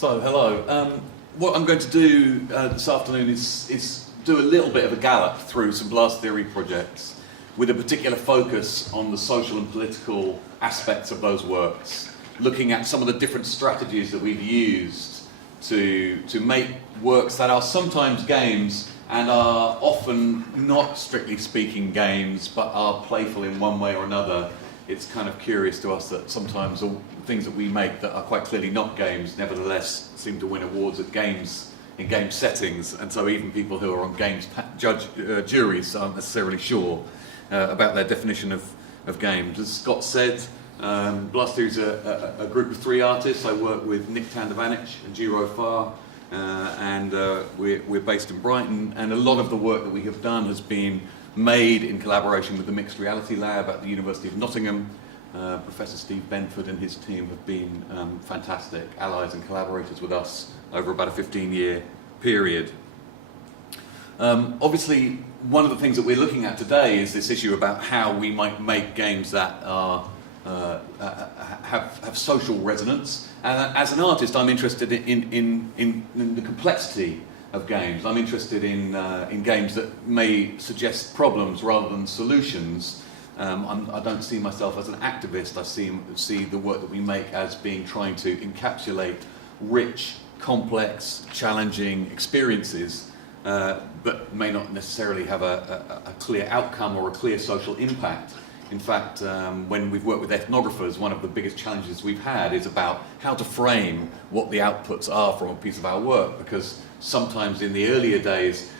So, hello. What I'm going to do this afternoon is do a little bit of a gallop through some blast theory projects with a particular focus on the social and political aspects of those works, looking at some of the different strategies that we've used to make works that are sometimes games and are often not strictly speaking games, but are playful in one way or another. It's kind of curious to us that sometimes all things that we make that are quite clearly not games nevertheless seem to win awards at games in game settings, and so even people who are on games juries aren't necessarily sure about their definition of games. As Scott said, Blast Theory is a group of 3 artists. I work with Nick Tandovanich and Giro Farr, and we're based in Brighton, and a lot of the work that we have done has been made in collaboration with the Mixed Reality Lab at the University of Nottingham. Professor Steve Benford and his team have been fantastic allies and collaborators with us over about a 15-year period. Obviously, one of the things that we're looking at today is this issue about how we might make games that are have social resonance. And as an artist, I'm interested in the complexity of games. I'm interested in games that may suggest problems rather than solutions. I don't see myself as an activist. I see the work that we make as trying to encapsulate rich, complex, challenging experiences, but may not necessarily have a clear outcome or a clear social impact. In fact, when we've worked with ethnographers, one of the biggest challenges we've had is about how to frame what the outputs are from a piece of our work, because sometimes in the earlier days,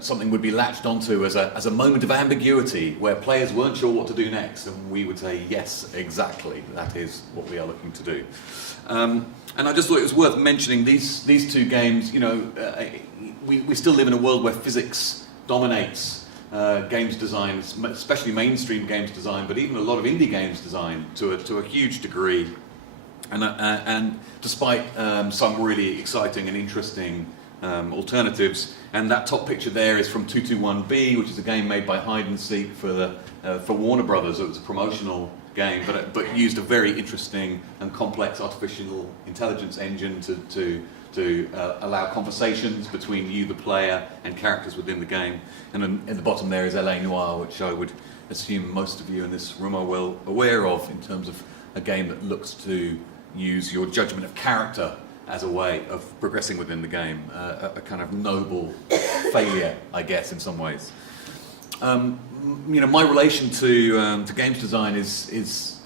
something would be latched onto as a moment of ambiguity where players weren't sure what to do next, and we would say, yes, exactly, that is what we are looking to do. And I just thought it was worth mentioning these 2 games. You know, we still live in a world where physics dominates games design, especially mainstream games design, but even a lot of indie games design to a huge degree. And despite some really exciting and interesting alternatives, and that top picture there is from 221B, which is a game made by Hide and Seek for Warner Brothers. It was a promotional game, but used a very interesting and complex artificial intelligence engine to allow conversations between you, the player, and characters within the game. And in the bottom there is LA Noire, which I would assume most of you in this room are well aware of, in terms of a game that looks to use your judgment of character as a way of progressing within the game, a kind of noble failure, I guess, in some ways. You know, my relation to games design is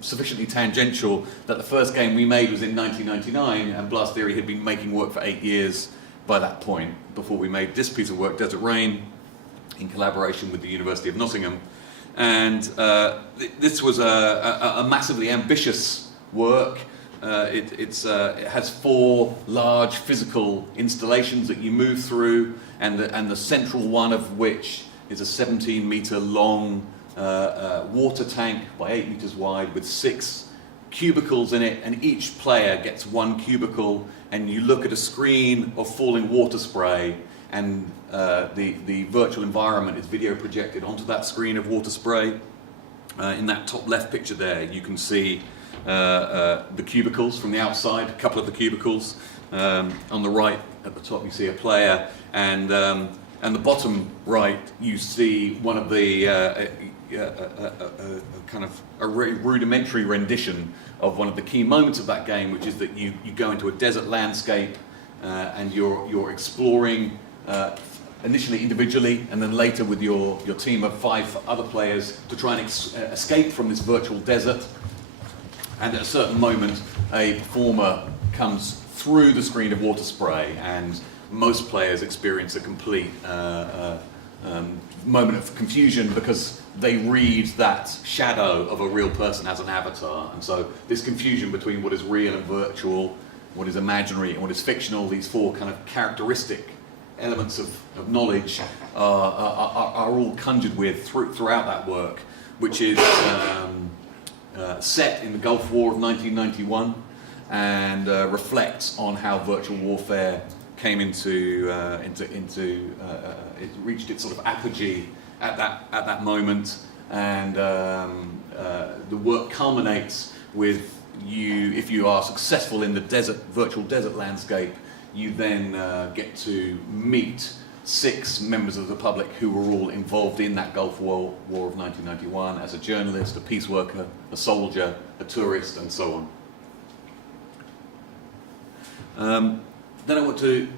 sufficiently tangential that the first game we made was in 1999, and Blast Theory had been making work for 8 years by that point, before we made this piece of work, Desert Rain, in collaboration with the University of Nottingham. And this was a massively ambitious work. It has 4 large physical installations that you move through, and the central one of which is a 17-meter long water tank by 8 meters wide with 6 cubicles in it, and each player gets 1 cubicle, and you look at a screen of falling water spray, and the virtual environment is video projected onto that screen of water spray. In that top left picture there, you can see the cubicles from the outside, a couple of the cubicles. On the right at the top you see a player, and the bottom right you see one of the kind of a rudimentary rendition of one of the key moments of that game, which is that you go into a desert landscape and you're exploring initially individually, and then later with your team of 5 other players to try and escape from this virtual desert. And at a certain moment, a performer comes through the screen of water spray, and most players experience a complete moment of confusion because they read that shadow of a real person as an avatar. And so this confusion between what is real and virtual, what is imaginary and what is fictional, these 4 kind of characteristic elements of knowledge are all conjured with throughout that work, which is set in the Gulf War of 1991, and reflects on how virtual warfare came it reached its sort of apogee at that moment, and the work culminates with if you are successful in the virtual desert landscape, you then get to meet 6 members of the public who were all involved in that Gulf War of 1991 as a journalist, a peace worker, a soldier, a tourist, and so on. Then I want to.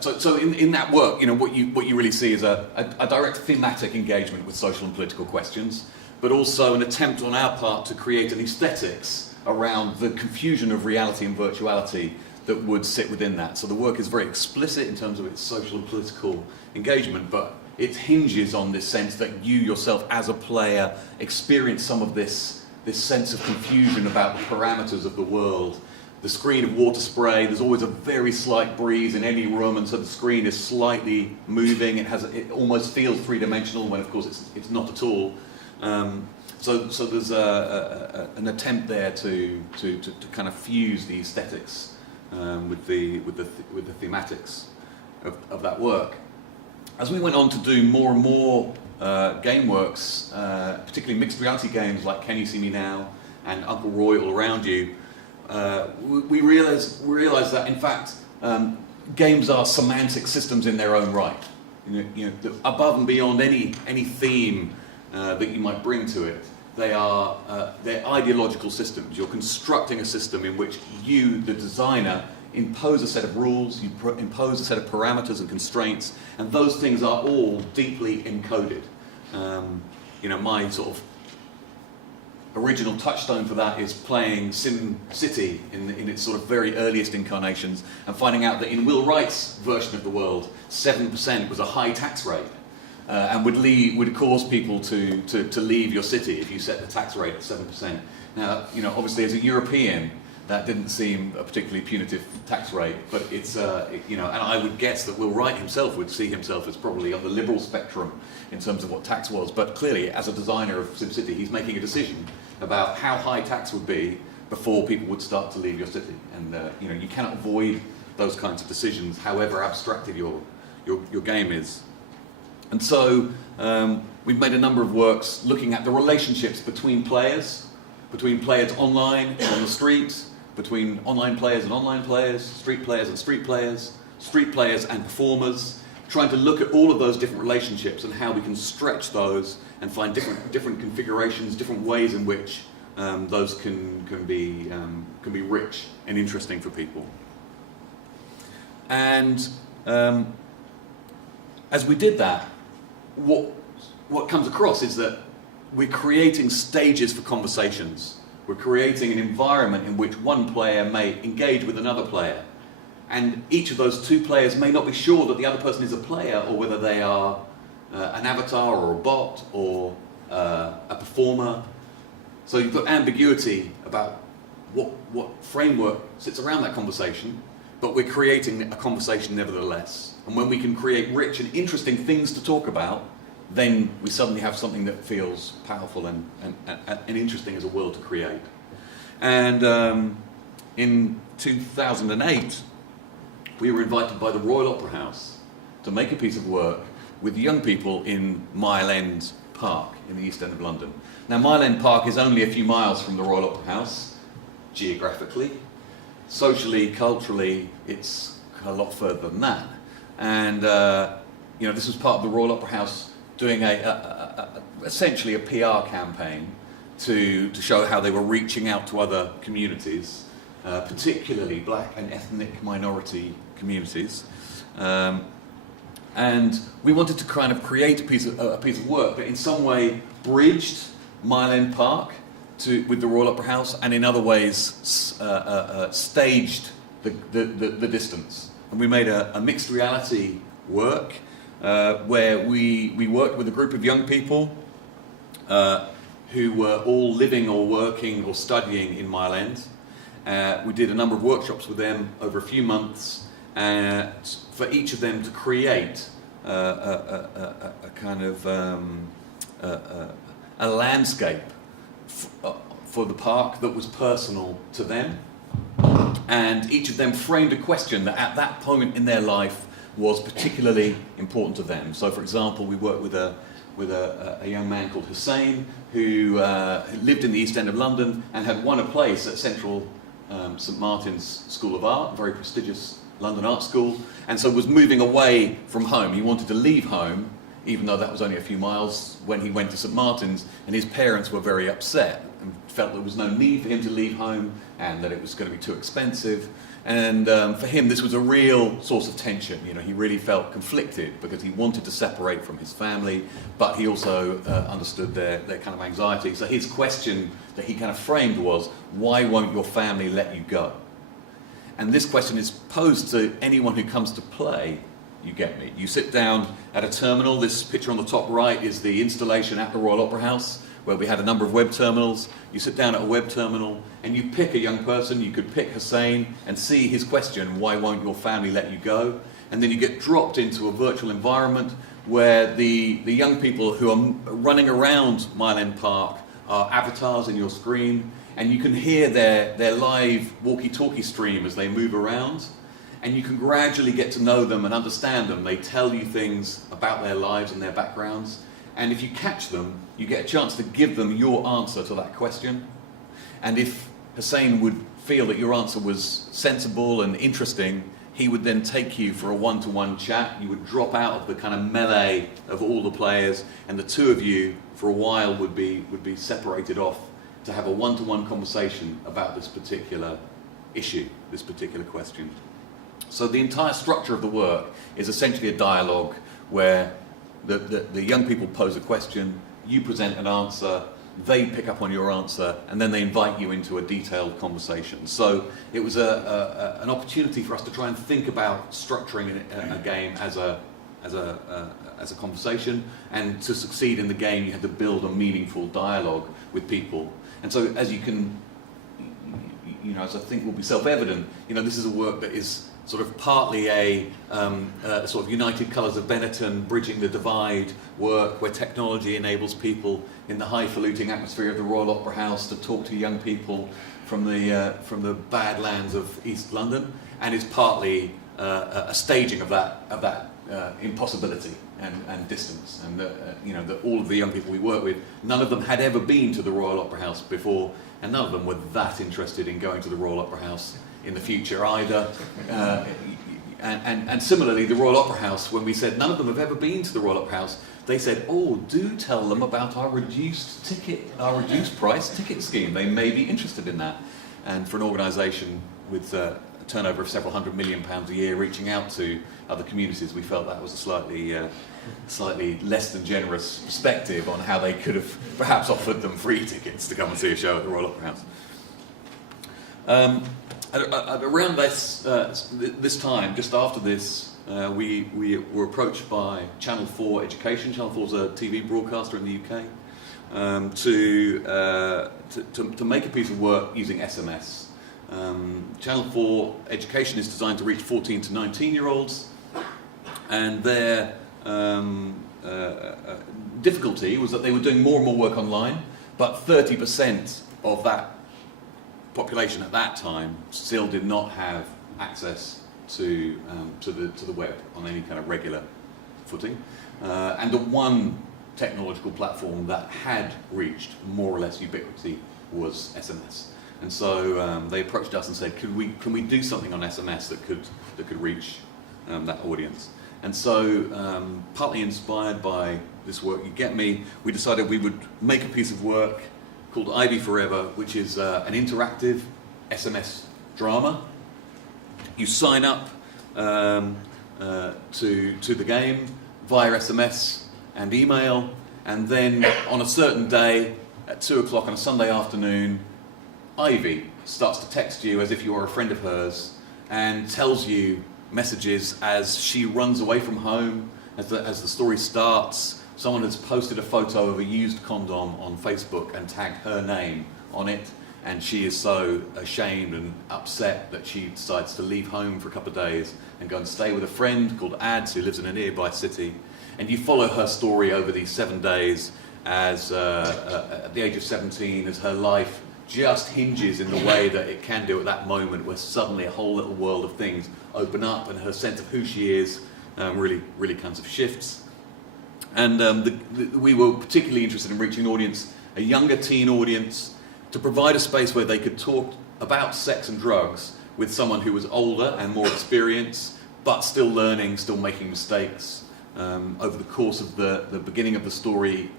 So in that work, what you really see is a direct thematic engagement with social and political questions, but also an attempt on our part to create an aesthetics around the confusion of reality and virtuality that would sit within that. So the work is very explicit in terms of its social and political engagement, but it hinges on this sense that you yourself as a player experience some of this sense of confusion about the parameters of the world. The screen of water spray, there's always a very slight breeze in any room, and so the screen is slightly moving. It almost feels three-dimensional when, of course, it's not at all. So there's an attempt there to kind of fuse the aesthetics with the thematics of that work. As we went on to do more and more game works, particularly mixed reality games like Can You See Me Now and Uncle Roy All Around You, we realized that, in fact, games are semantic systems in their own right. Above and beyond any theme that you might bring to it, they're ideological systems. You're constructing a system in which you, the designer, impose a set of rules, you impose a set of parameters and constraints, and those things are all deeply encoded. My sort of original touchstone for that is playing Sim City in its sort of very earliest incarnations and finding out that in Will Wright's version of the world, 7% was a high tax rate and would cause people to leave your city if you set the tax rate at 7%. Now, obviously as a European, that didn't seem a particularly punitive tax rate, but it's, and I would guess that Will Wright himself would see himself as probably on the liberal spectrum in terms of what tax was, but clearly, as a designer of SimCity, he's making a decision about how high tax would be before people would start to leave your city. And, you cannot avoid those kinds of decisions, however abstracted your game is. And so, we've made a number of works looking at the relationships between players online, on the street, between online players and online players, street players and street players, street players and performers, trying to look at all of those different relationships and how we can stretch those and find different configurations, different ways in which those can be rich and interesting for people. And as we did that, what comes across is that we're creating stages for conversations. We're creating an environment in which one player may engage with another player. And each of those two players may not be sure that the other person is a player, or whether they are an avatar or a bot or a performer. So you've got ambiguity about what framework sits around that conversation, but we're creating a conversation nevertheless. And when we can create rich and interesting things to talk about, then we suddenly have something that feels powerful and interesting as a world to create. And in 2008, we were invited by the Royal Opera House to make a piece of work with young people in Mile End Park in the East End of London. Now, Mile End Park is only a few miles from the Royal Opera House, geographically. Socially, culturally, it's a lot further than that. And this was part of the Royal Opera House doing essentially a PR campaign to show how they were reaching out to other communities, particularly black and ethnic minority communities. And we wanted to kind of create a piece of work that in some way bridged Mile End Park with the Royal Opera House, and in other ways staged the distance. And we made a mixed reality work where we worked with a group of young people who were all living or working or studying in Mile End. We did a number of workshops with them over a few months for each of them to create a kind of a landscape for the park that was personal to them. And each of them framed a question that at that point in their life was particularly important to them. So, for example, we worked with a with a young man called Hussein who lived in the East End of London and had won a place at Central St Martin's School of Art, a very prestigious London art school, and so was moving away from home. He wanted to leave home, even though that was only a few miles, when he went to St Martin's, and his parents were very upset and felt there was no need for him to leave home and that it was going to be too expensive. And for him, this was a real source of tension. You know, he really felt conflicted because he wanted to separate from his family, but he also understood their kind of anxiety. So his question that he kind of framed was, why won't your family let you go? And this question is posed to anyone who comes to play, you get me. You sit down at a terminal. This picture on the top right is the installation at the Royal Opera House, where we had a number of web terminals. You sit down at a web terminal and you pick a young person. You could pick Hussein and see his question, why won't your family let you go? And then you get dropped into a virtual environment where the young people who are running around Mile End Park are avatars in your screen, and you can hear their live walkie-talkie stream as they move around, and you can gradually get to know them and understand them. They tell you things about their lives and their backgrounds. And if you catch them, you get a chance to give them your answer to that question. And if Hussein would feel that your answer was sensible and interesting, he would then take you for a one-to-one chat. You would drop out of the kind of melee of all the players, and the two of you, for a while, would be separated off to have a one-to-one conversation about this particular issue, this particular question. So the entire structure of the work is essentially a dialogue where the young people pose a question, you present an answer, they pick up on your answer, and then they invite you into a detailed conversation. So it was an opportunity for us to try and think about structuring a game as a conversation, and to succeed in the game you had to build a meaningful dialogue with people. And so as you can, as I think will be self-evident, this is a work that is sort of partly a sort of United Colours of Benetton, bridging the divide work, where technology enables people in the highfalutin atmosphere of the Royal Opera House to talk to young people from the Badlands of East London, and is partly a staging of that impossibility and distance, and that all of the young people we work with, none of them had ever been to the Royal Opera House before, and none of them were that interested in going to the Royal Opera House in the future either. And similarly, the Royal Opera House, when we said none of them have ever been to the Royal Opera House, they said, oh, do tell them about our reduced price ticket scheme. They may be interested in that. And for an organisation with a turnover of several £100 million a year reaching out to other communities, we felt that was a slightly less than generous perspective on how they could have perhaps offered them free tickets to come and see a show at the Royal Opera House. Around this time, just after this, we were approached by Channel 4 Education. Channel 4 is a TV broadcaster in the UK, to make a piece of work using SMS. Channel 4 Education is designed to reach 14 to 19-year-olds, and their difficulty was that they were doing more and more work online, but 30% of that population at that time still did not have access to the web on any kind of regular footing, and the one technological platform that had reached more or less ubiquity was SMS. And so they approached us and said, can we do something on SMS that could reach that audience? And so, partly inspired by this work, You Get Me, we decided we would make a piece of work called Ivy Forever, which is an interactive SMS drama. You sign up to the game via SMS and email, and then on a certain day at 2 o'clock on a Sunday afternoon, Ivy starts to text you as if you are a friend of hers and tells you messages as she runs away from home. As the story starts, someone has posted a photo of a used condom on Facebook and tagged her name on it, and she is so ashamed and upset that she decides to leave home for a couple of days and go and stay with a friend called Ads, who lives in a nearby city. And you follow her story over these 7 days as at the age of 17, as her life just hinges in the way that it can do at that moment, where suddenly a whole little world of things open up and her sense of who she is really kind of shifts. And we were particularly interested in reaching an audience, a younger teen audience, to provide a space where they could talk about sex and drugs with someone who was older and more experienced, but still learning, still making mistakes. Over the course of the beginning of the story,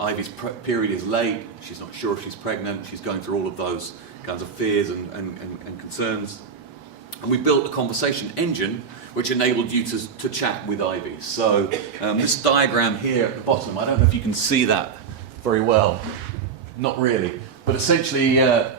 Ivy's period is late, she's not sure if she's pregnant, she's going through all of those kinds of fears and concerns. And we built a conversation engine which enabled you to chat with Ivy. So this diagram here at the bottom, I don't know if you can see that very well. Not really. But essentially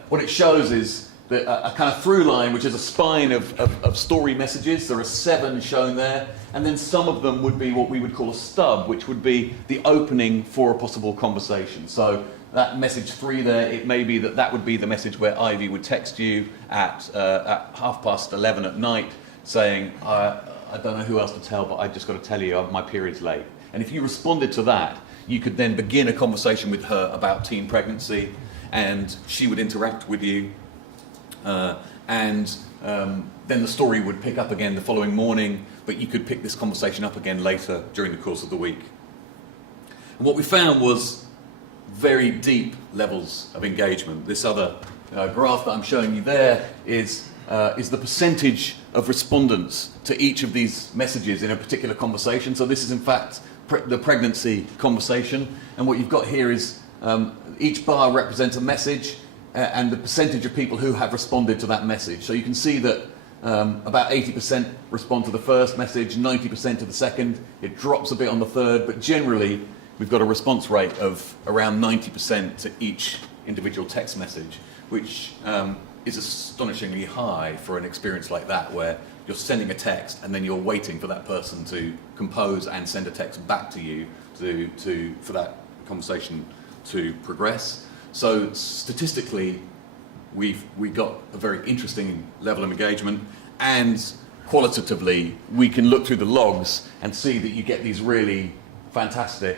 what it shows is that a kind of through line, which is a spine of story messages. There are 7 shown there. And then some of them would be what we would call a stub, which would be the opening for a possible conversation. So that message 3 there, it may be that would be the message where Ivy would text you at 11:30 at night saying, I don't know who else to tell, but I've just got to tell you my period's late. And if you responded to that, you could then begin a conversation with her about teen pregnancy, and she would interact with you. Then the story would pick up again the following morning, but you could pick this conversation up again later during the course of the week. And what we found was very deep levels of engagement. This other graph that I'm showing you there is the percentage of respondents to each of these messages in a particular conversation. So this is in fact the pregnancy conversation, and what you've got here is each bar represents a message and the percentage of people who have responded to that message. So you can see that about 80% respond to the first message, 90% to the second. It drops a bit on the third, but generally we've got a response rate of around 90% to each individual text message, which is astonishingly high for an experience like that, where you're sending a text and then you're waiting for that person to compose and send a text back to you for that conversation to progress. So statistically, we got a very interesting level of engagement, and qualitatively, we can look through the logs and see that you get these really fantastic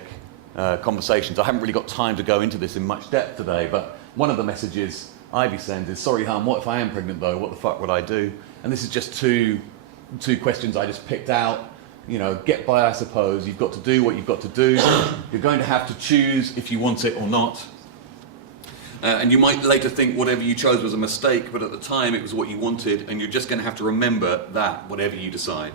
conversations. I haven't really got time to go into this in much depth today, but one of the messages Ivy sends is, "Sorry, hon, what if I am pregnant though? What the fuck would I do?" And this is just two questions I just picked out. You know, get by, I suppose. You've got to do what you've got to do. You're going to have to choose if you want it or not. And you might later think whatever you chose was a mistake, but at the time it was what you wanted, and you're just going to have to remember that, whatever you decide.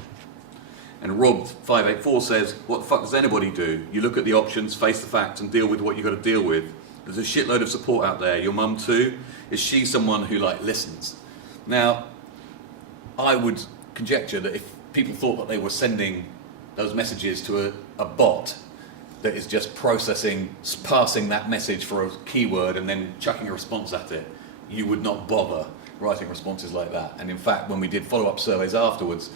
And Rob584 says, what the fuck does anybody do? You look at the options, face the facts, and deal with what you've got to deal with. There's a shitload of support out there. Your mum too? Is she someone who listens? Now, I would conjecture that if people thought that they were sending those messages to a bot that is just passing that message for a keyword and then chucking a response at it, you would not bother writing responses like that. And in fact, when we did follow-up surveys afterwards,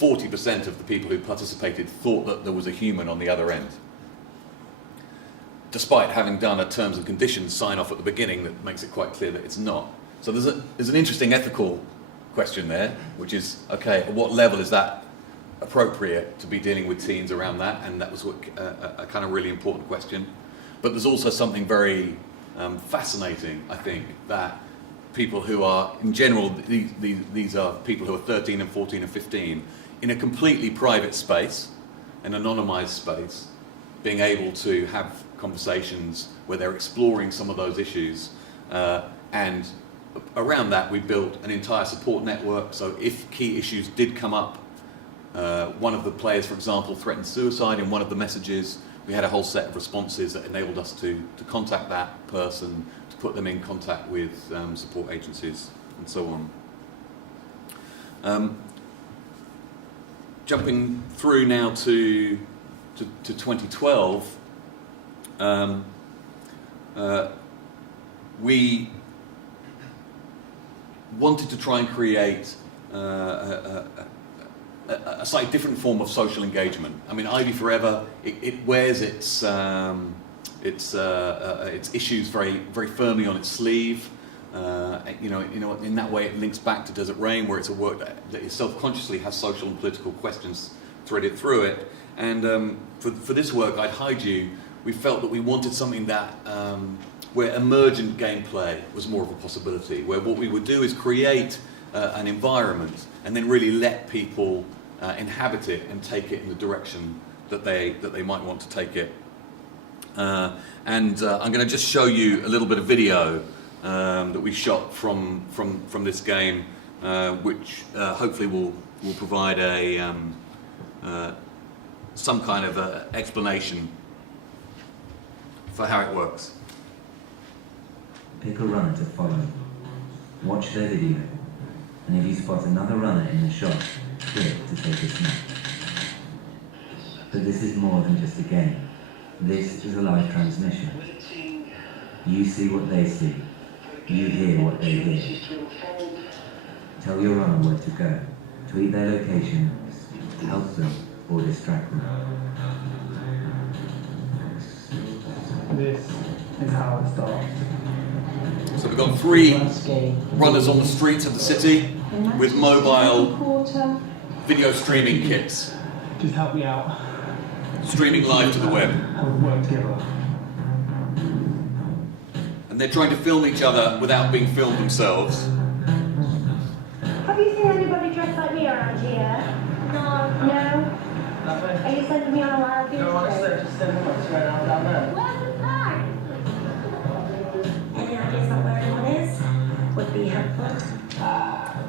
40% of the people who participated thought that there was a human on the other end, despite having done a terms and conditions sign-off at the beginning that makes it quite clear that it's not. So there's an interesting ethical question there, which is, okay, at what level is that appropriate to be dealing with teens around that? And that was a kind of really important question. But there's also something very fascinating, I think, that people who are, in general, these are people who are 13 and 14 and 15, in a completely private space, an anonymized space, being able to have conversations where they're exploring some of those issues. And around that, we built an entire support network. So if key issues did come up, one of the players, for example, threatened suicide in one of the messages, we had a whole set of responses that enabled us to contact that person, to put them in contact with support agencies, and so on. Jumping through now to 2012, we wanted to try and create a slightly different form of social engagement. I mean, Ivy Forever, it wears its issues very, very firmly on its sleeve. In that way, it links back to Desert Rain, where it's a work that self-consciously has social and political questions threaded through it. And for this work, I'd Hide You, we felt that we wanted something that where emergent gameplay was more of a possibility, where what we would do is create an environment and then really let people inhabit it and take it in the direction that they might want to take it. I'm going to just show you a little bit of video that we shot from this game, which hopefully will provide some kind of explanation for how it works. Pick a runner to follow. Watch their video, and if you spot another runner in the shot, click to take a snap. But this is more than just a game. This is a live transmission. You see what they see. You hear what they hear. Tell your runner where to go. Tweet their location, help them, or distract them. This is how it starts. So we've got 3 runners on the streets of the city with mobile video streaming kits, Just help me out. streaming live to the web. And we'll work together. And they're trying to film each other without being filmed themselves. Have you seen anybody dressed like me around here? No. No? Nothing. Are you sending me on a wild goose No, honestly, chase? just send them what's going on down there. Where's the bag? Any ideas about where anyone is? Would be helpful.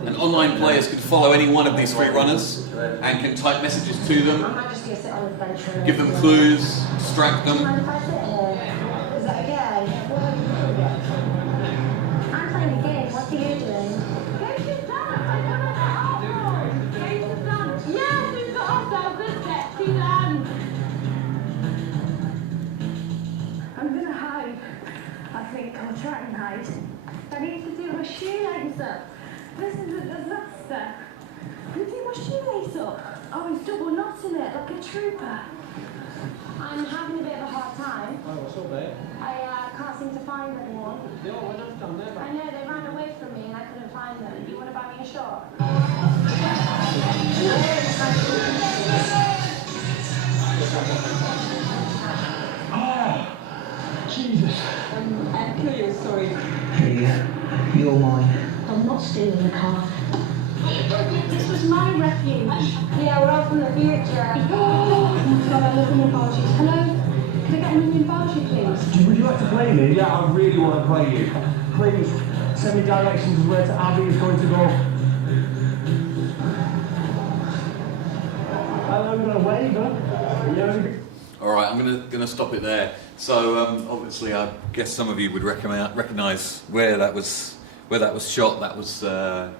And online players can follow any one of these 3 runners and can type messages to I them, might just go sit on the bench for a minute. give them clues, distract Do you them. mind if I sit here? Is that okay? I'm playing a game. What are you doing? Go to dance. I don't know that. Go to dance. Yes, we've got ourselves a sexy dance. I'm gonna hide. I think I'll try and hide. I need to do my shoelace up. This is a disaster. You do my shoelace up. Oh, he's double knotting it like a trooper. I'm having a bit of a hard time. Oh, what's up, babe? I can't seem to find anyone. Yo, we're not down there, I know they ran away from me and I couldn't find them. Do you want to buy me a shot? Oh, Jesus. I'm curious, sorry. Here, you're mine. I'm not stealing the car. This was my refuge. Yeah, we're all from the future. Oh my god, I love minion barges. Hello? Can I get a minion barge, please? Would you like to play me? Yeah, I really want to play you. Please, send me directions of where Abby is going to go. I know you're going to wave, huh? Yeah. All right, I'm going to stop it there. So obviously, I guess some of you would recognise where that was shot. That was a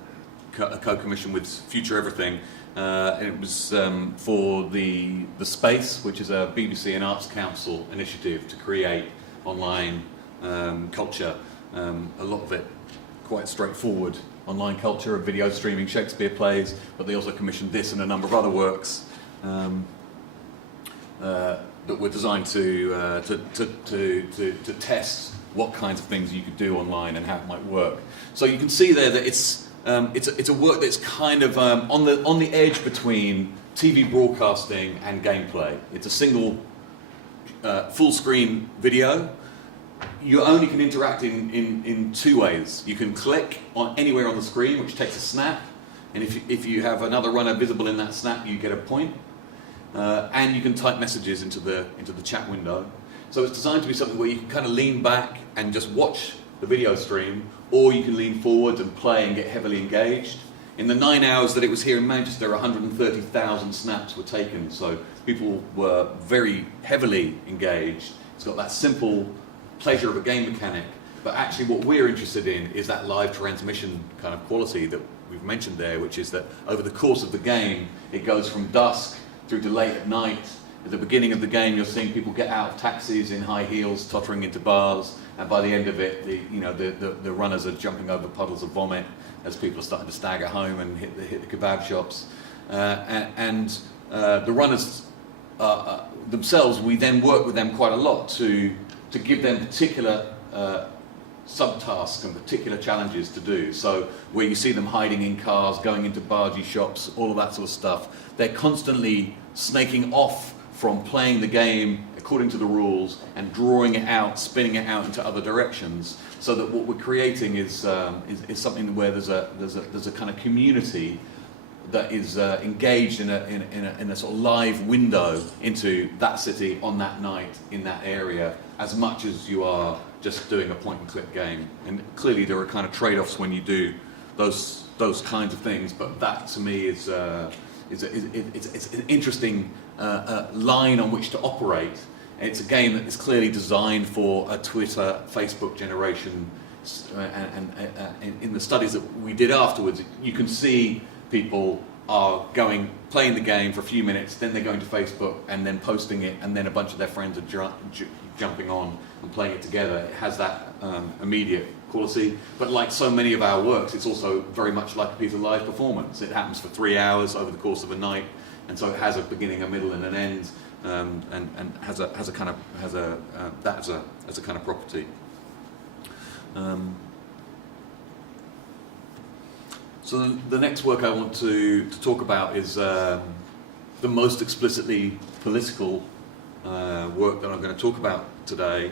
co-commission with Future Everything. And it was for the Space, which is a BBC and Arts Council initiative to create online culture. A lot of it quite straightforward online culture of video streaming Shakespeare plays, but they also commissioned this and a number of other works that were designed to test what kinds of things you could do online and how it might work. So you can see there that it's a work that's kind of on the edge between TV broadcasting and gameplay. It's a single full screen video. You only can interact in 2 ways. You can click on anywhere on the screen, which takes a snap, and if you have another runner visible in that snap, you get a point. And you can type messages into the chat window. So it's designed to be something where you can kind of lean back and just watch the video stream, or you can lean forward and play and get heavily engaged. In the 9 hours that it was here in Manchester, 130,000 snaps were taken, so people were very heavily engaged. It's got that simple pleasure of a game mechanic, but actually what we're interested in is that live transmission kind of quality that we've mentioned there, which is that over the course of the game, it goes from dusk through to late at night. At the beginning of the game, you're seeing people get out of taxis in high heels, tottering into bars, and by the end of it, the runners are jumping over puddles of vomit as people are starting to stagger home and hit the kebab shops. The runners themselves, we then work with them quite a lot to give them particular subtasks and particular challenges to do. So where you see them hiding in cars, going into bargee shops, all of that sort of stuff, they're constantly snaking off from playing the game according to the rules and drawing it out, spinning it out into other directions, so that what we're creating is something where there's a kind of community that is engaged in a sort of live window into that city on that night in that area, as much as you are just doing a point and click game. And clearly there are kind of trade-offs when you do those kinds of things, but that to me is it's an interesting line on which to operate. And it's a game that is clearly designed for a Twitter, Facebook generation, and in the studies that we did afterwards, you can see people are playing the game for a few minutes, then they're going to Facebook and then posting it, and then a bunch of their friends are jumping on and playing it together. It has that immediate quality, but like so many of our works, it's also very much like a piece of live performance. It happens for 3 hours over the course of a night, and so it has a beginning, a middle, and an end, and has a kind of property. So the next work I want to talk about is the most explicitly political work that I'm going to talk about today.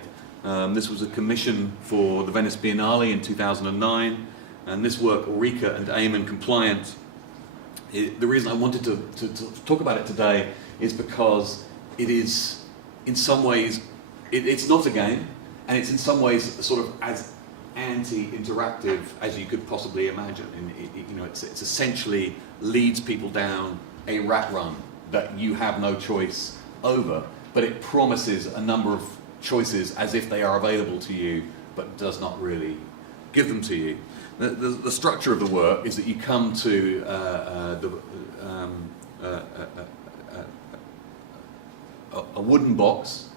This was a commission for the Venice Biennale in 2009, and this work, Ulrika and Eamon Compliant, the reason I wanted to talk about it today is because it is, in some ways, it's not a game, and it's in some ways sort of as anti-interactive as you could possibly imagine. It's essentially leads people down a rat run that you have no choice over, but it promises a number of choices as if they are available to you, but does not really give them to you. The structure of the work is that you come to a wooden box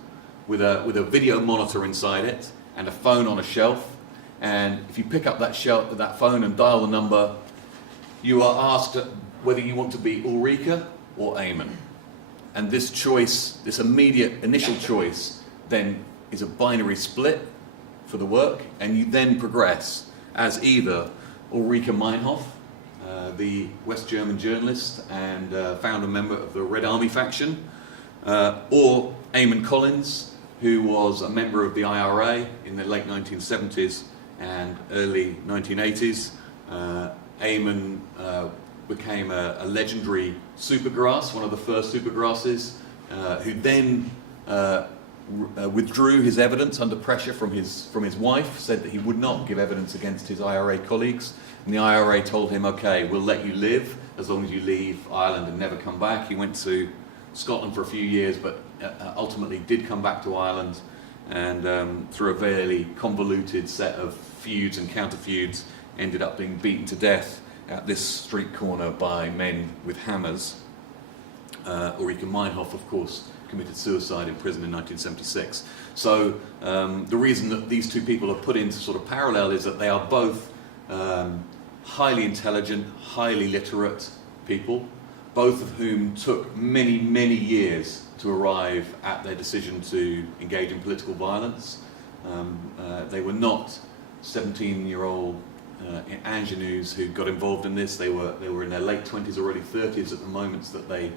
with a video monitor inside it and a phone on a shelf. And if you pick up that phone and dial the number, you are asked whether you want to be Ulrika or Eamon. And this choice, this immediate initial choice, then is a binary split for the work, and you then progress as either Ulrika Meinhof, the West German journalist and founder member of the Red Army faction, or Eamon Collins, who was a member of the IRA in the late 1970s and early 1980s. Eamon became a legendary supergrass, one of the first supergrasses, who then withdrew his evidence under pressure from his wife, said that he would not give evidence against his IRA colleagues, and the IRA told him, okay, we'll let you live as long as you leave Ireland and never come back. He went to Scotland for a few years, but ultimately did come back to Ireland, and through a fairly convoluted set of feuds and counter-feuds, ended up being beaten to death at this street corner by men with hammers. Ulrika Meinhof, of course, committed suicide in prison in 1976. So the reason that these two people are put into sort of parallel is that they are both highly intelligent, highly literate people, both of whom took many, many years to arrive at their decision to engage in political violence. They were not 17-year-old ingenues who got involved in this. They were in their late 20s, or early 30s at the moments that they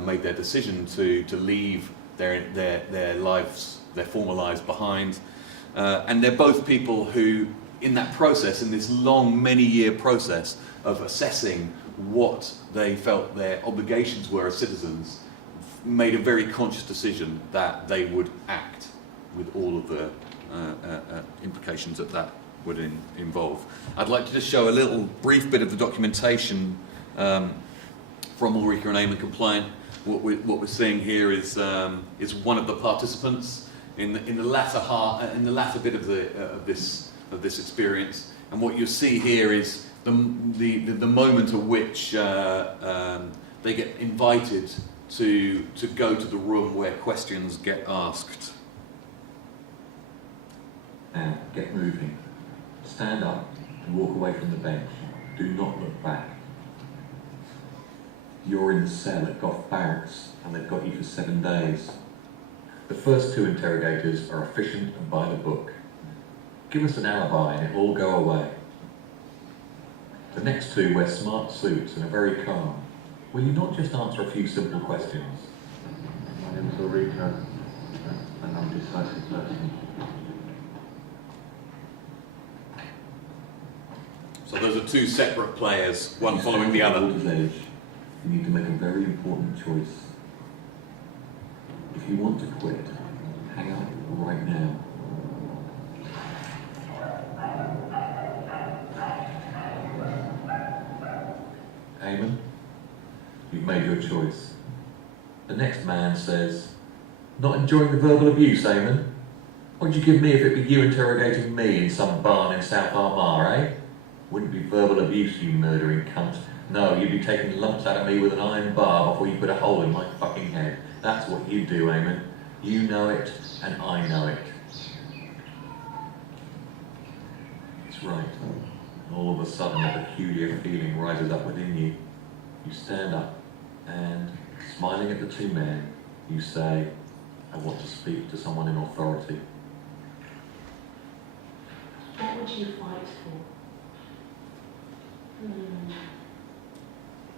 made their decision to leave their lives, their former lives behind. And they're both people who, in that process, in this long, many-year process of assessing what they felt their obligations were as citizens, made a very conscious decision that they would act with all of the implications that would involve. I'd like to just show a little brief bit of the documentation from Ulrika and Eamon Compliant. What we're seeing here is one of the participants in the latter bit of this experience, and what you see here is the moment at which they get invited to go to the room where questions get asked. Now, get moving. Stand up and walk away from the bench. Do not look back. You're in the cell at Gough Barracks, and they've got you for 7 days. The first 2 interrogators are efficient and by the book. Give us an alibi and it'll all go away. The next 2 wear smart suits and are very calm. Will you not just answer a few simple questions? My name is Ulrika, and I'm a decisive person. So those are 2 separate players, one following the other. Water's Edge, You need to make a very important choice. If you want to quit, hang up right now. Eamon, you've made your choice. The next man says, not enjoying the verbal abuse, Eamon? What'd you give me if it be you interrogating me in some barn in South Armagh, eh? Wouldn't be verbal abuse, you murdering cunt. No, you'd be taking lumps out of me with an iron bar before you put a hole in my fucking head. That's what you do, Eamon. You know it, and I know it. It's right. All of a sudden, a peculiar feeling rises up within you. You stand up, and, smiling at the two men, you say, I want to speak to someone in authority. What would you fight for?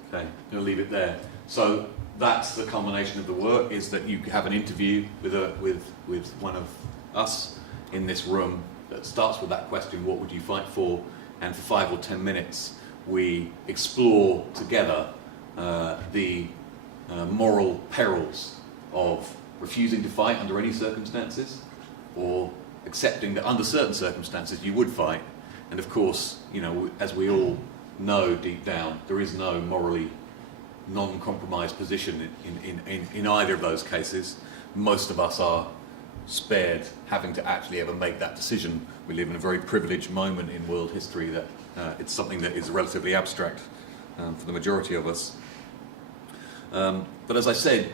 Okay, I'm going to leave it there. So that's the culmination of the work, is that you have an interview with one of us in this room that starts with that question, what would you fight for? And for 5 or 10 minutes, we explore together the moral perils of refusing to fight under any circumstances, or accepting that under certain circumstances you would fight. And of course, you know, as we all know deep down, there is no morally non-compromised position in either of those cases. Most of us are spared having to actually ever make that decision. We live in a very privileged moment in world history that it's something that is relatively abstract for the majority of us. But as I said,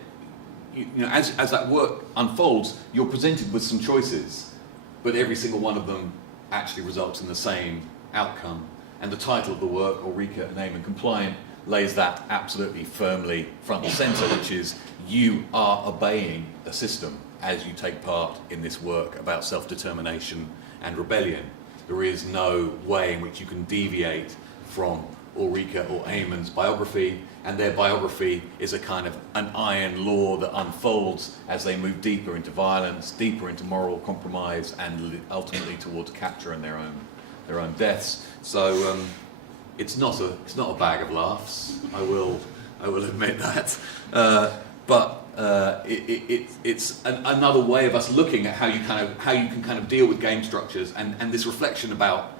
you know, as that work unfolds, you're presented with some choices, but every single one of them actually results in the same outcome. And the title of the work, Ulrika and Eamon Compliant, lays that absolutely firmly front and centre, which is you are obeying a system as you take part in this work about self-determination and rebellion. There is no way in which you can deviate from Ulrika or Eamon's biography, and their biography is a kind of an iron law that unfolds as they move deeper into violence, deeper into moral compromise, and ultimately towards capture and their own deaths. So it's not a bag of laughs. I will admit that, but it's another way of us looking at how you can kind of deal with game structures, and this reflection about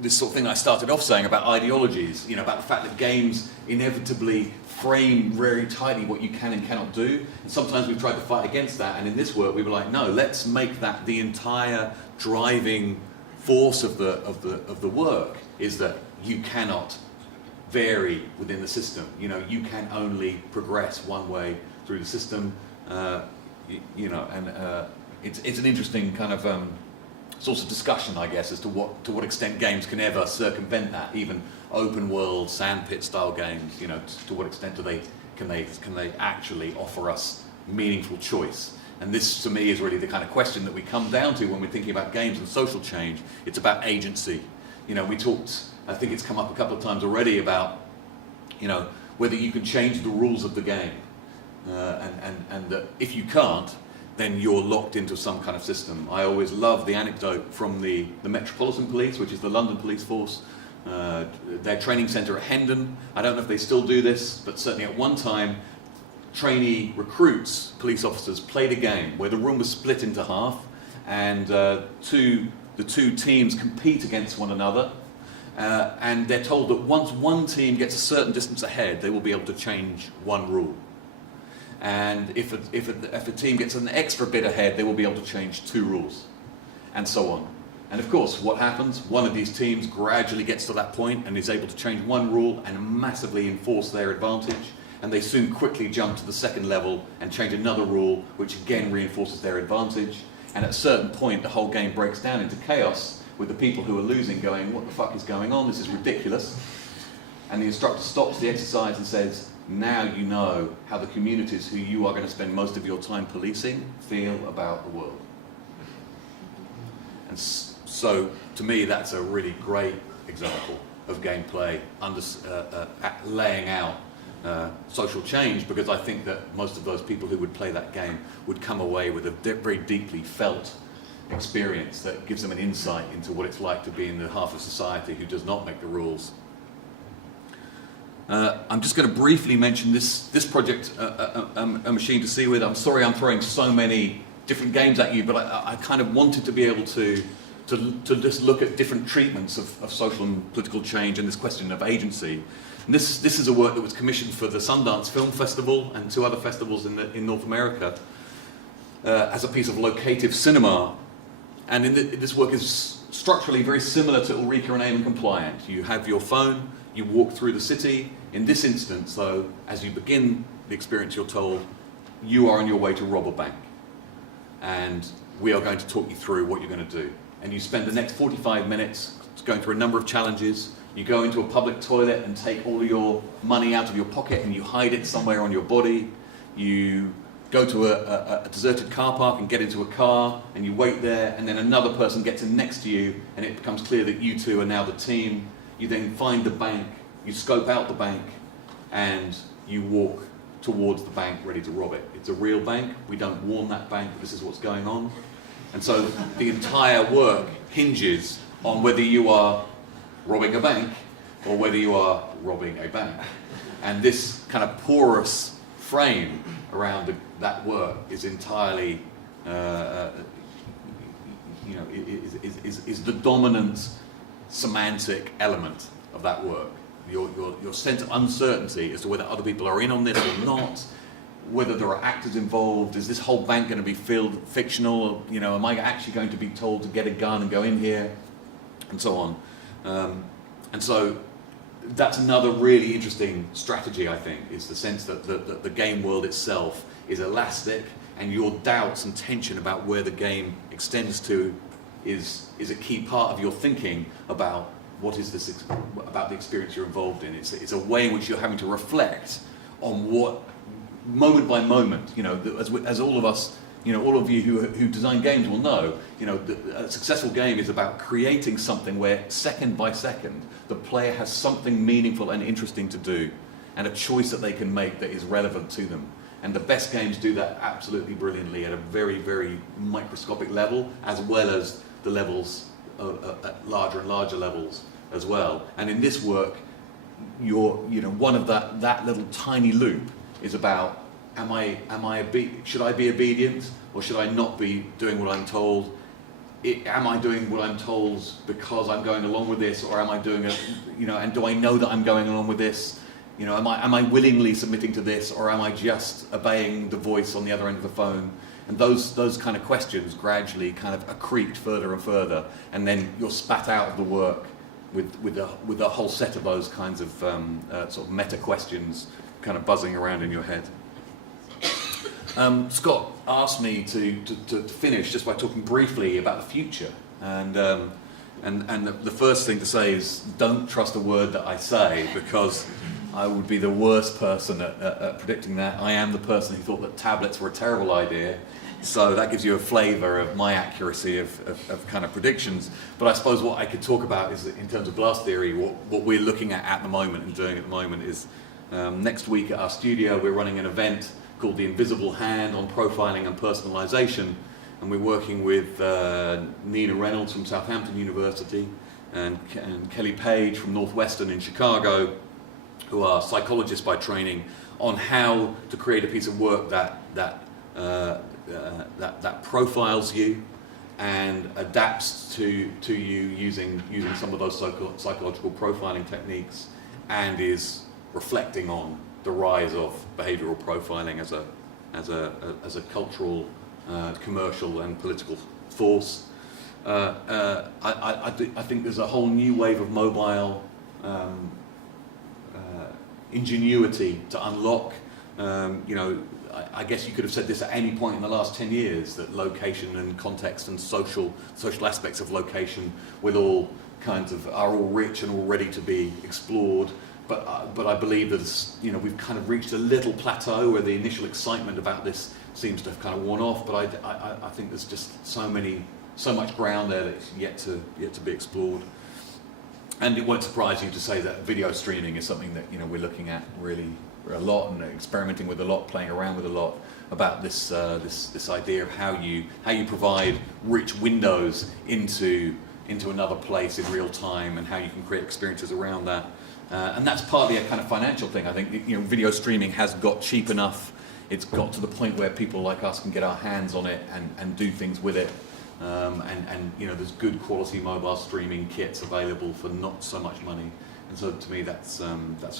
this sort of thing I started off saying about ideologies, you know, about the fact that games inevitably frame very tightly what you can and cannot do. And sometimes we've tried to fight against that, and in this work we were like, no, let's make that the entire driving force of the work, is that you cannot vary within the system. You know, you can only progress one way through the system. You know, and it's an interesting kind of source of discussion, I guess, as to what extent games can ever circumvent that. Even open world sandpit style games, you know, to what extent can they actually offer us meaningful choice? And this, to me, is really the kind of question that we come down to when we're thinking about games and social change. It's about agency. You know, we talked, I think it's come up a couple of times already, about, you know, whether you can change the rules of the game, and that if you can't, then you're locked into some kind of system. I always love the anecdote from the Metropolitan Police, which is the London police force, their training centre at Hendon. I don't know if they still do this, but certainly at one time, trainee recruits, police officers, played a game where the room was split into half, and the two teams compete against one another, and they're told that once one team gets a certain distance ahead, they will be able to change one rule. And if a team gets an extra bit ahead, they will be able to change 2 rules, and so on. And of course, what happens? One of these teams gradually gets to that point and is able to change one rule and massively enforce their advantage, and they soon quickly jump to the second level and change another rule, which again reinforces their advantage. And at a certain point, the whole game breaks down into chaos, with the people who are losing going, what the fuck is going on? This is ridiculous. And the instructor stops the exercise and says, now you know how the communities who you are going to spend most of your time policing feel about the world. And so, to me, that's a really great example of gameplay laying out social change, because I think that most of those people who would play that game would come away with a very deeply felt experience that gives them an insight into what it's like to be in the half of society who does not make the rules. I'm just going to briefly mention this project, A Machine to See With. I'm sorry I'm throwing so many different games at you, but I kind of wanted to be able to just look at different treatments of social and political change and this question of agency. And this is a work that was commissioned for the Sundance Film Festival and 2 other festivals in North America as a piece of locative cinema. And this work is structurally very similar to Ulrika and Aim and Compliant. You have your phone, you walk through the city. In this instance, though, as you begin the experience, you're told you are on your way to rob a bank. And we are going to talk you through what you're going to do. And you spend the next 45 minutes going through a number of challenges. You go into a public toilet and take all of your money out of your pocket and you hide it somewhere on your body. You go to a deserted car park and get into a car and you wait there, and then another person gets in next to you and it becomes clear that you two are now the team. You then find the bank, you scope out the bank, and you walk towards the bank ready to rob it. It's a real bank. We don't warn that bank that this is what's going on. And so the entire work hinges on whether you are robbing a bank or whether you are robbing a bank. And this kind of porous frame around that work is entirely, is the dominant semantic element of that work. Your sense of uncertainty as to whether other people are in on this or not, whether there are actors involved, is this whole bank going to be fictional, am I actually going to be told to get a gun and go in here, and so on. And so that's another really interesting strategy, I think, is the sense that the game world itself is elastic, and your doubts and tension about where the game extends to is a key part of your thinking about what is this about the experience you're involved in. It's a way in which you're having to reflect on what, moment by moment, as all of us, all of you who design games will know, a successful game is about creating something where second by second the player has something meaningful and interesting to do and a choice that they can make that is relevant to them. And the best games do that absolutely brilliantly at a very, very microscopic level, as well as the levels at larger and larger levels as well. And in this work, one of that little tiny loop is about, should I be obedient or should I not be doing what I'm told? Am I doing what I'm told because I'm going along with this, or am I doing it, and do I know that I'm going along with this? Am I willingly submitting to this, or am I just obeying the voice on the other end of the phone? And those kind of questions gradually kind of accrete further and further, and then you're spat out of the work with a whole set of those kinds of sort of meta questions kind of buzzing around in your head. Scott asked me to finish just by talking briefly about the future, and the first thing to say is don't trust a word that I say, because I would be the worst person at predicting that. I am the person who thought that tablets were a terrible idea, so that gives you a flavour of my accuracy of kind of predictions. But I suppose what I could talk about is, in terms of blast theory, what we're looking at the moment and doing at the moment is, next week at our studio we're running an event called The Invisible Hand on profiling and personalisation, and we're working with Nina Reynolds from Southampton University and Kelly Page from Northwestern in Chicago, who are psychologists by training, on how to create a piece of work that profiles you and adapts to you using some of those psychological profiling techniques, and is reflecting on the rise of behavioural profiling as a cultural, commercial and political force. I think there's a whole new wave of mobile ingenuity to unlock. I guess you could have said this at any point in the last 10 years, that location and context and social aspects of location are all rich and all ready to be explored. But I believe that we've kind of reached a little plateau where the initial excitement about this seems to have kind of worn off. But I think there's just so much ground there that's yet to be explored. And it won't surprise you to say that video streaming is something that we're looking at really a lot and experimenting with a lot, playing around with a lot, about this idea of how you provide rich windows into another place in real time, and how you can create experiences around that. And that's partly a kind of financial thing. I think video streaming has got cheap enough. It's got to the point where people like us can get our hands on it and do things with it. And there's good quality mobile streaming kits available for not so much money. And so to me, that's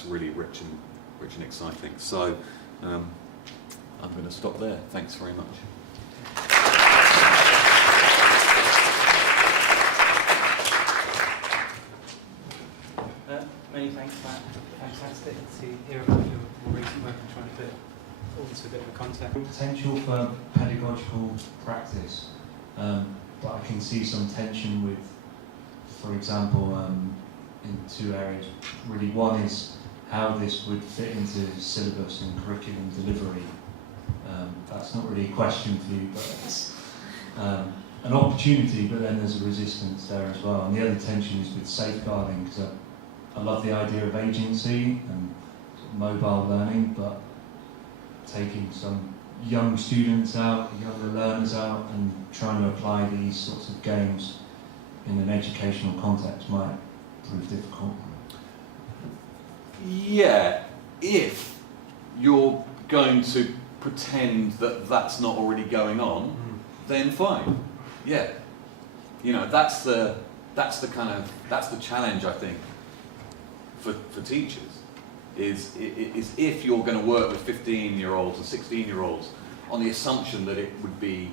really rich and exciting. So I'm going to stop there. Thanks very much. Many thanks, Matt. Fantastic to hear about your more recent work and trying to put it all into a bit of a context. Potential for pedagogical practice, but I can see some tension with, for example, in two areas. Really, one is how this would fit into syllabus and curriculum delivery. That's not really a question for you, but it's an opportunity, but then there's a resistance there as well. And the other tension is with safeguarding, because I love the idea of agency and sort of mobile learning, but taking some young students out, younger learners out, and trying to apply these sorts of games in an educational context might prove difficult. Yeah, if you're going to pretend that that's not already going on, then fine. Yeah, that's the challenge, I think, for teachers, is if you're going to work with 15-year-olds and 16-year-olds on the assumption that it would be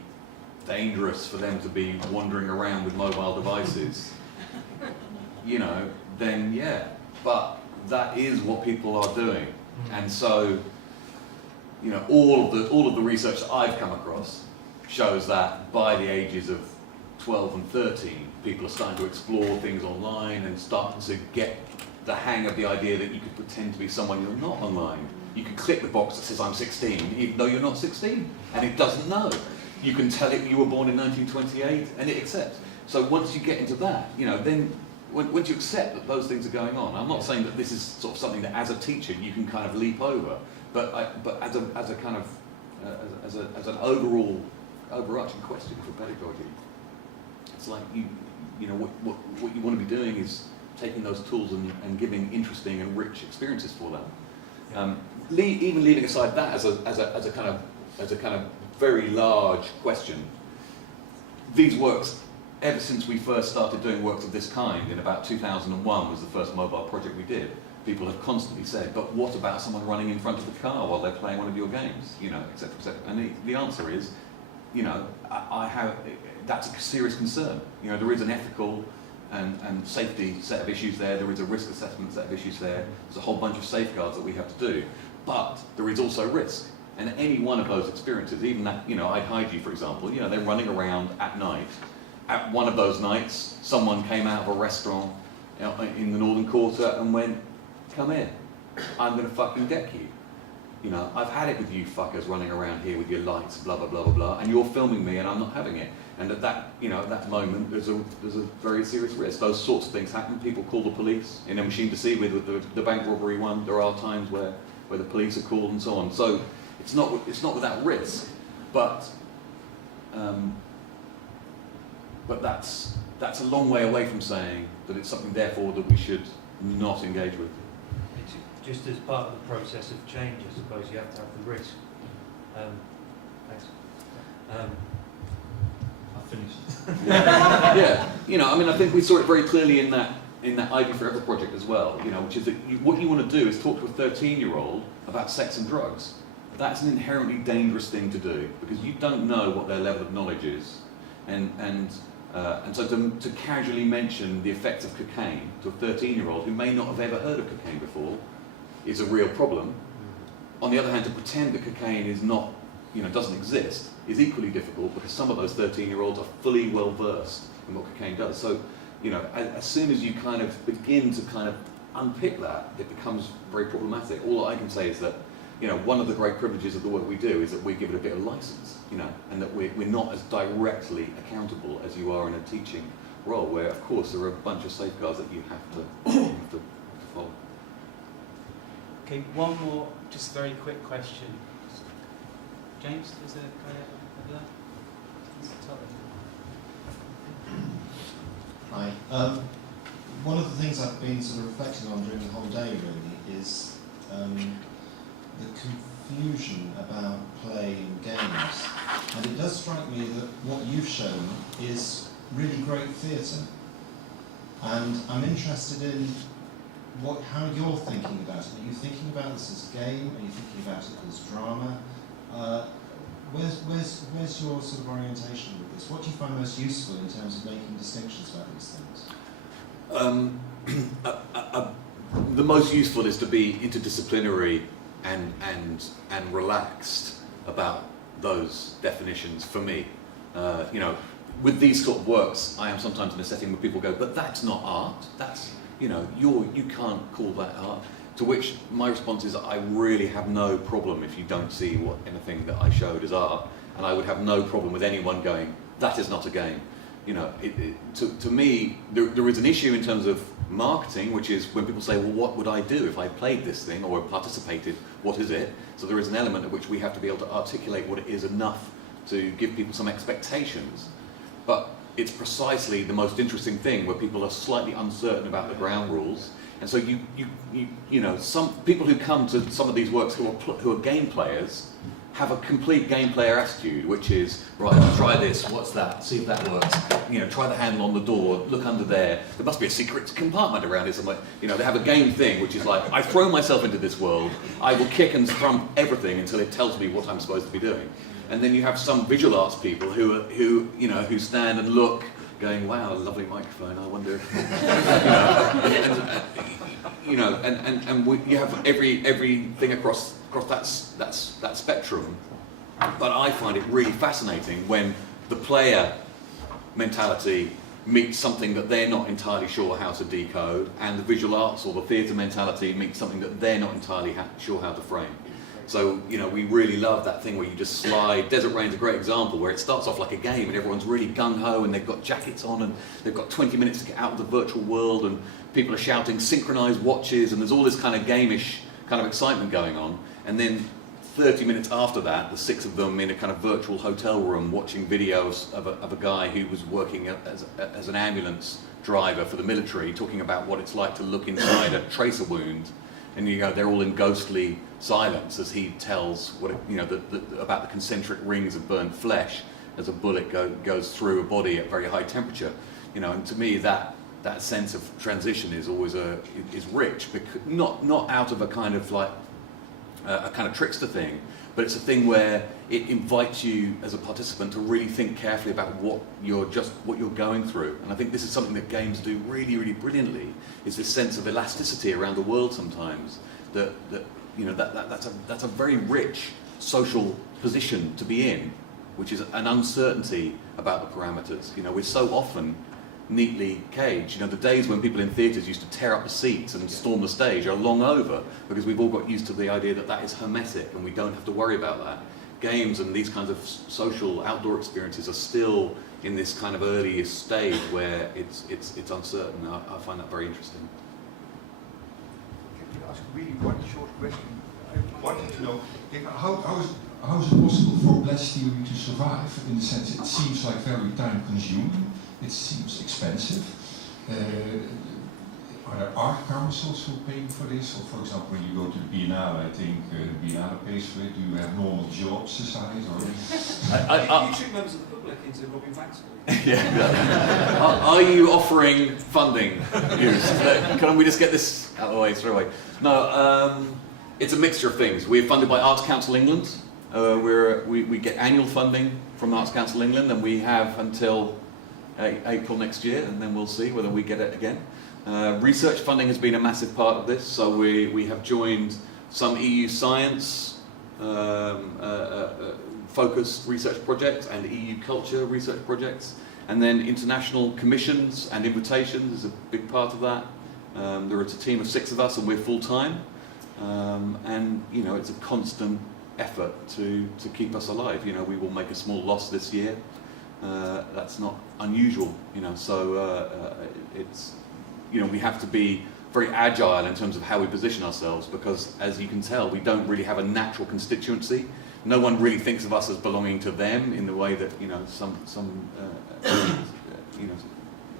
dangerous for them to be wandering around with mobile devices, then yeah, but that is what people are doing. And so, all of the research that I've come across shows that by the ages of 12 and 13, people are starting to explore things online and starting to get the hang of the idea that you could pretend to be someone you're not online. You can click the box that says I'm 16, even though you're not 16, and it doesn't know. You can tell it you were born in 1928, and it accepts. So once you get into that, then once you accept that those things are going on, I'm not saying that this is sort of something that as a teacher you can kind of leap over, but as a kind of as an overarching question for pedagogy, it's like what you want to be doing is taking those tools and giving interesting and rich experiences for them. Even leaving aside that as a kind of very large question, these works, ever since we first started doing works of this kind in about 2001 was the first mobile project we did, people have constantly said, but what about someone running in front of the car while they're playing one of your games, etc., etc. And the answer is, that's a serious concern. There is an ethical and safety set of issues there. There is a risk assessment set of issues there. There's a whole bunch of safeguards that we have to do. But there is also risk. And any one of those experiences, even that, I'd hide you, for example, they're running around at night. At one of those nights, someone came out of a restaurant in the Northern Quarter and went, come here, I'm going to fucking deck you. I've had it with you fuckers running around here with your lights, blah, blah, blah, blah, blah, and you're filming me and I'm not having it. And at that, at that moment, there's a very serious risk. Those sorts of things happen. People call the police. In a machine to see with the bank robbery one, there are times where the police are called and so on. So it's not without risk, but that's a long way away from saying that it's something therefore that we should not engage with. It's just as part of the process of change, I suppose you have to have the risk. Thanks. I've finished. Yeah, I think we saw it very clearly in that Ivy Forever project as well. Which is that what you want to do is talk to a 13-year-old about sex and drugs. That's an inherently dangerous thing to do because you don't know what their level of knowledge is, and so to casually mention the effects of cocaine to a 13-year-old who may not have ever heard of cocaine before is a real problem. On the other hand, to pretend that cocaine is not, doesn't exist is equally difficult because some of those 13-year-olds are fully well versed in what cocaine does. So, as soon as you kind of begin to kind of unpick that, it becomes very problematic. All I can say is that, one of the great privileges of the work we do is that we give it a bit of license, and that we're not as directly accountable as you are in a teaching role, where of course there are a bunch of safeguards that you have to follow. Okay, one more, just very quick question. James, is there a guy over there? Hi. one of the things I've been sort of reflecting on during the whole day really is the confusion about play in games. And it does strike me that what you've shown is really great theatre. And I'm interested in how you're thinking about it. Are you thinking about this as a game? Are you thinking about it as drama? Where's your sort of orientation with this? What do you find most useful in terms of making distinctions about these things? The most useful is to be interdisciplinary and relaxed about those definitions for me. You know, with these sort of works, I am sometimes in a setting where people go, but that's not art. That's, you know, you can't call that art. To which my response is, I really have no problem if you don't see anything that I showed as art, and I would have no problem with anyone going, that is not a game. You know, to me, there is an issue in terms of marketing, which is when people say, well, what would I do if I played this thing or participated? What is it? So there is an element at which we have to be able to articulate what it is enough to give people some expectations. But it's precisely the most interesting thing where people are slightly uncertain about the ground rules. And so you know, some people who come to some of these works who are game players have a complete game player attitude, which is, right, try this, what's that, see if that works, you know, try the handle on the door, look under there must be a secret compartment around here somewhere. You know, they have a game thing, which is like, I throw myself into this world, I will kick and trump everything until it tells me what I'm supposed to be doing. And then you have some visual arts people who stand and look, going, wow, a lovely microphone, I wonder if, you have everything across that spectrum. But I find it really fascinating when the player mentality meets something that they're not entirely sure how to decode, and the visual arts or the theatre mentality meets something that they're not entirely sure how to frame. So, you know, we really love that thing where you just slide. Desert Rain's a great example where it starts off like a game and everyone's really gung-ho and they've got jackets on and they've got 20 minutes to get out of the virtual world and people are shouting synchronized watches and there's all this kind of game-ish kind of excitement going on. And then 30 minutes after that, the six of them in a kind of virtual hotel room watching videos of a guy who was working as an ambulance driver for the military, talking about what it's like to look inside a tracer wound. And you know, they're all in ghostly silence as he tells about the concentric rings of burnt flesh as a bullet goes through a body at very high temperature. You know, and to me that sense of transition is always is rich, because not out of a kind of like a kind of trickster thing, but it's a thing where it invites you as a participant to really think carefully about what you're going through. And I think this is something that games do really, really brilliantly, is this sense of elasticity around the world sometimes, that's a very rich social position to be in, which is an uncertainty about the parameters. You know, we're so often neatly caged. You know, the days when people in theatres used to tear up the seats and storm the stage are long over, because we've all got used to the idea that is hermetic and we don't have to worry about that. Games and these kinds of social outdoor experiences are still in this kind of earliest stage where it's uncertain. I find that very interesting. Can I ask really one short question? I wanted to know, how is it possible for Blast theory to survive? In the sense, it seems like very time consuming. It seems expensive. Are there art councils who pay for this? Or for example, when you go to the Biennale, I think the Biennale pays for it. Do you have normal jobs aside? Or you trick members of the public into robbing factory. Yeah. Are you offering funding? Can we just get this out of the way straight away? No, it's a mixture of things. We're funded by Arts Council England. We get annual funding from Arts Council England, and we have until April next year, and then we'll see whether we get it again. Research funding has been a massive part of this, so we have joined some EU science focused research projects and EU culture research projects, and then international commissions and invitations is a big part of that. There is a team of 6 of us and we're full-time, and you know, it's a constant effort to keep us alive. You know, we will make a small loss this year. That's not unusual, you know, so it's, you know, we have to be very agile in terms of how we position ourselves, because as you can tell, we don't really have a natural constituency. No one really thinks of us as belonging to them in the way that, you know, some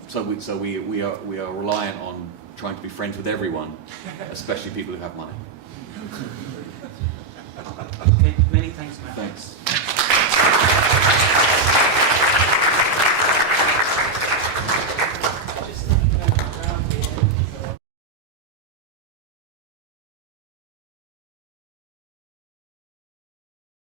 so we are reliant on trying to be friends with everyone, especially people who have money. Okay, many thanks, Matt. Thanks.